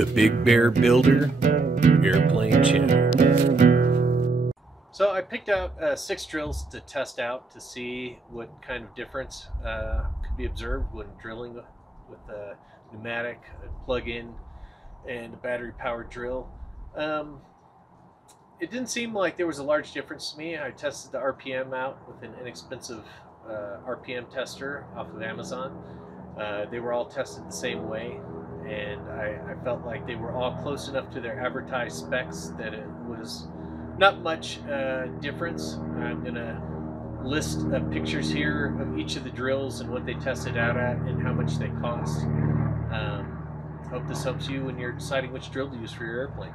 The Big Bear Builder Airplane Channel. So I picked out 6 drills to test out to see what kind of difference could be observed when drilling with a pneumatic, a plug-in, and a battery-powered drill. It didn't seem like there was a large difference to me. I tested the RPM out with an inexpensive RPM tester off of Amazon. They were all tested the same way, and I felt like they were all close enough to their advertised specs that it was not much difference. I'm gonna list pictures here of each of the drills and what they tested out at and how much they cost. Hope this helps you when you're deciding which drill to use for your airplane.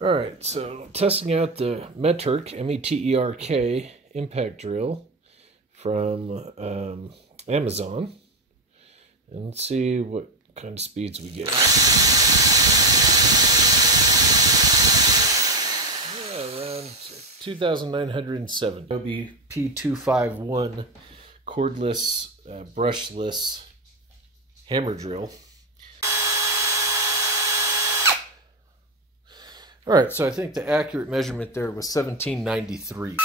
All right, so testing out the Meterk, M-E-T-E-R-K impact drill from Amazon, and let's see what kind of speeds we get. Yeah, around 2,907. Ryobi P251 cordless, brushless hammer drill. All right, so I think the accurate measurement there was 1793.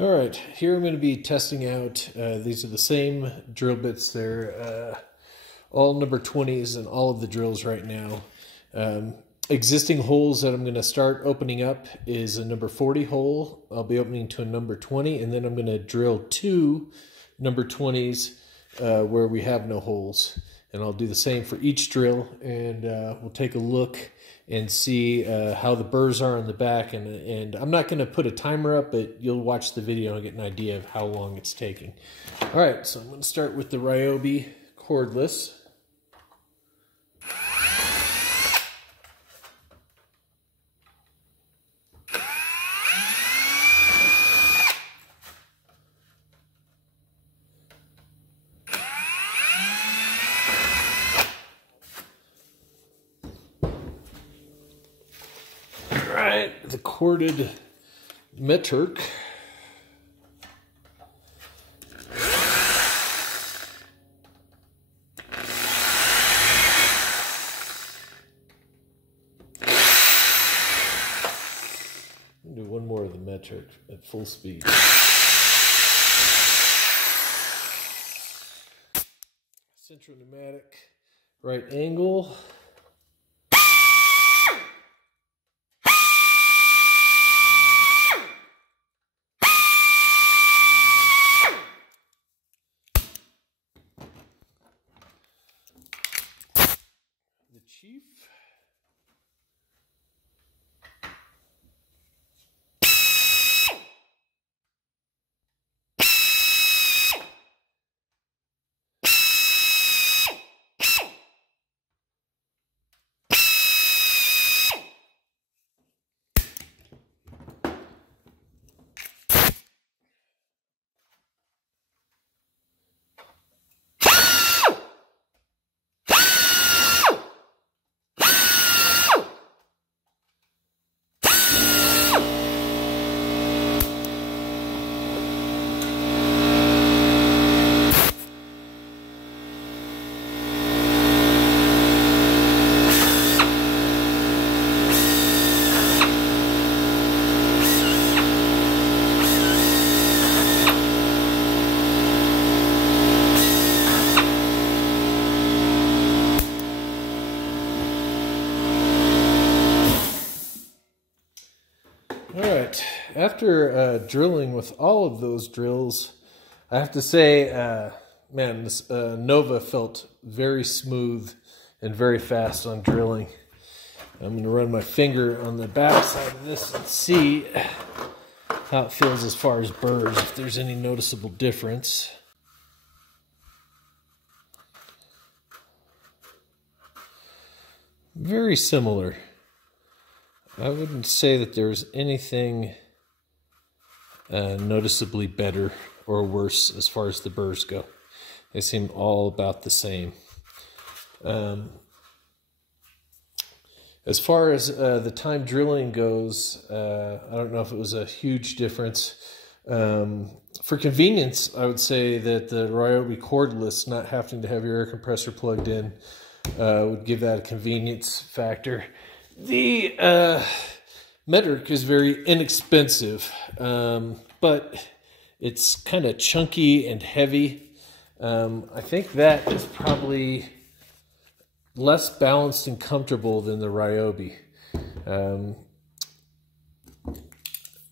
All right, here I'm going to be testing out, these are the same drill bits. They're all number 20s in all of the drills right now. Existing holes that I'm going to start opening up is a number 40 hole. I'll be opening to a number 20, and then I'm going to drill 2 number 20s where we have no holes, and I'll do the same for each drill, and we'll take a look and see how the burrs are on the back, and I'm not going to put a timer up, but you'll watch the video and get an idea of how long it's taking. All right, so I'm going to start with the Ryobi cordless. The corded Meterk. I'll do one more of the Meterk at full speed. Central pneumatic, right angle. The Chief. After drilling with all of those drills, I have to say, man, this Nova felt very smooth and very fast on drilling. I'm going to run my finger on the back side of this and see how it feels as far as burrs, if there's any noticeable difference. Very similar. I wouldn't say that there's anything noticeably better or worse as far as the burrs go. They seem all about the same. As far as the time drilling goes, I don't know if it was a huge difference. For convenience, I would say that the Ryobi cordless, not having to have your air compressor plugged in, would give that a convenience factor. The Metric is very inexpensive, but it's kind of chunky and heavy. I think that is probably less balanced and comfortable than the Ryobi.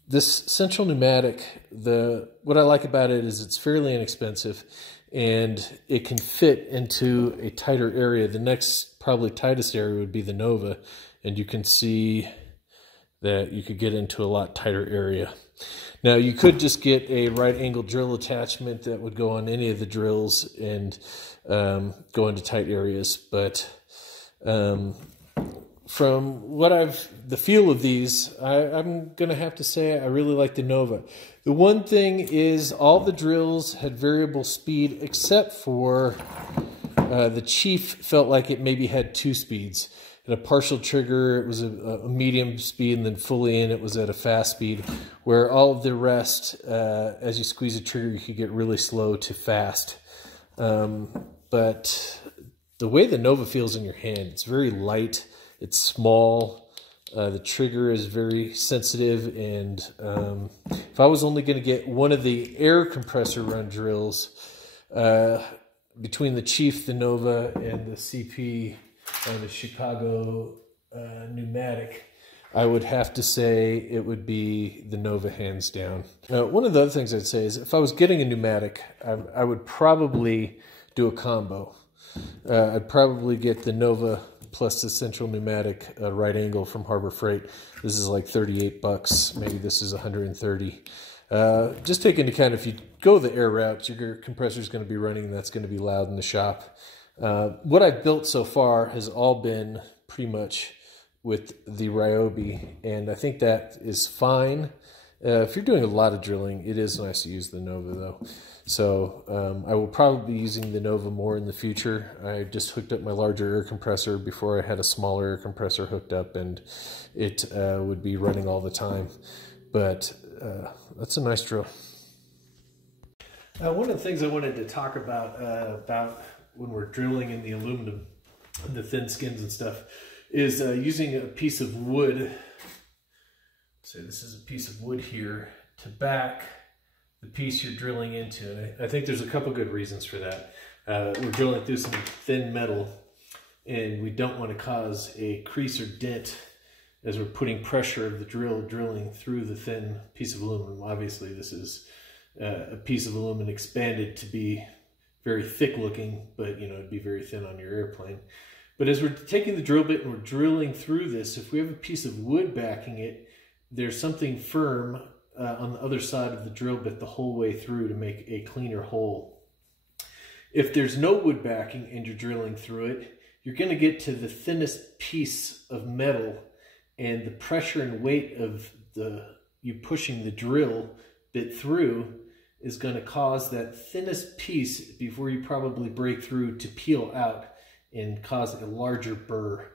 This Central Pneumatic, what I like about it is it's fairly inexpensive and it can fit into a tighter area. The next probably tightest area would be the Nova, and you can see that you could get into a lot tighter area. Now you could just get a right angle drill attachment that would go on any of the drills and go into tight areas, but from what the feel of these, I'm gonna have to say I really like the Nova. The one thing is all the drills had variable speed except for the Chief felt like it maybe had 2 speeds. At a partial trigger, it was a medium speed, and then fully in, it was at a fast speed, where all of the rest, as you squeeze the trigger, you could get really slow to fast. But the way the Nova feels in your hand, it's very light, it's small, the trigger is very sensitive, and if I was only going to get one of the air compressor run drills, between the Chief, the Nova, and the CP, the Chicago Pneumatic, I would have to say it would be the Nova hands down. One of the other things I'd say is if I was getting a pneumatic, I would probably do a combo. I'd probably get the Nova plus the Central Pneumatic right angle from Harbor Freight. This is like 38 bucks. Maybe this is 130. Just take into account if you go the air route, your compressor is going to be running, and that's going to be loud in the shop. What I've built so far has all been pretty much with the Ryobi, and I think that is fine. If you're doing a lot of drilling, it is nice to use the Nova though. So I will probably be using the Nova more in the future. I just hooked up my larger air compressor before I had a smaller air compressor hooked up, and it would be running all the time. But that's a nice drill. One of the things I wanted to talk about when we're drilling in the aluminum, the thin skins and stuff, is using a piece of wood. So this is a piece of wood here to back the piece you're drilling into. And I think there's a couple good reasons for that. We're drilling through some thin metal, and we don't want to cause a crease or dent as we're putting pressure of the drill drilling through the thin piece of aluminum. Obviously this is a piece of aluminum expanded to be very thick looking, but it'd be very thin on your airplane. But as we're taking the drill bit and we're drilling through this, if we have a piece of wood backing it, there's something firm on the other side of the drill bit the whole way through to make a cleaner hole. If there's no wood backing and you're drilling through it, you're going to get to the thinnest piece of metal, and the pressure and weight of you pushing the drill bit through is going to cause that thinnest piece before you probably break through to peel out and cause a larger burr,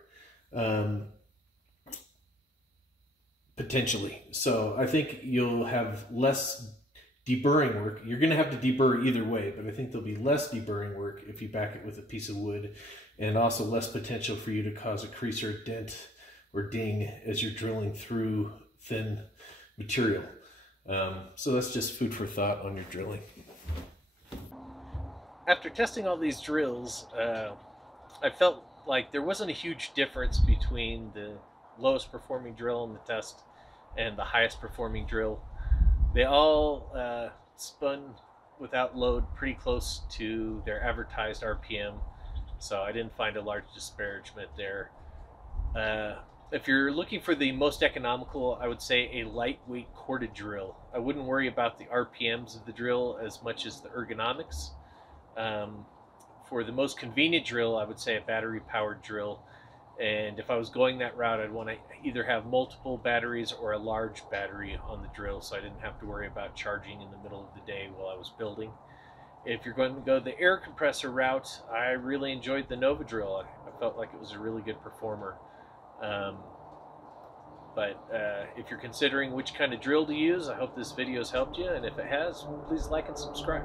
potentially. So I think you'll have less deburring work. You're going to have to deburr either way, but I think there'll be less deburring work if you back it with a piece of wood, and also less potential for you to cause a crease or a dent or ding as you're drilling through thin material. So that's just food for thought on your drilling. After testing all these drills, I felt like there wasn't a huge difference between the lowest performing drill in the test and the highest performing drill. They all spun without load pretty close to their advertised RPM, so I didn't find a large disparagement there. If you're looking for the most economical, I would say a lightweight corded drill. I wouldn't worry about the RPMs of the drill as much as the ergonomics. For the most convenient drill, I would say a battery powered drill. And if I was going that route, I'd want to either have multiple batteries or a large battery on the drill, so I didn't have to worry about charging in the middle of the day while I was building. If you're going to go the air compressor route, I really enjoyed the Nova drill. I felt like it was a really good performer. But if you're considering which kind of drill to use, I hope this video has helped you, and if it has, please like and subscribe.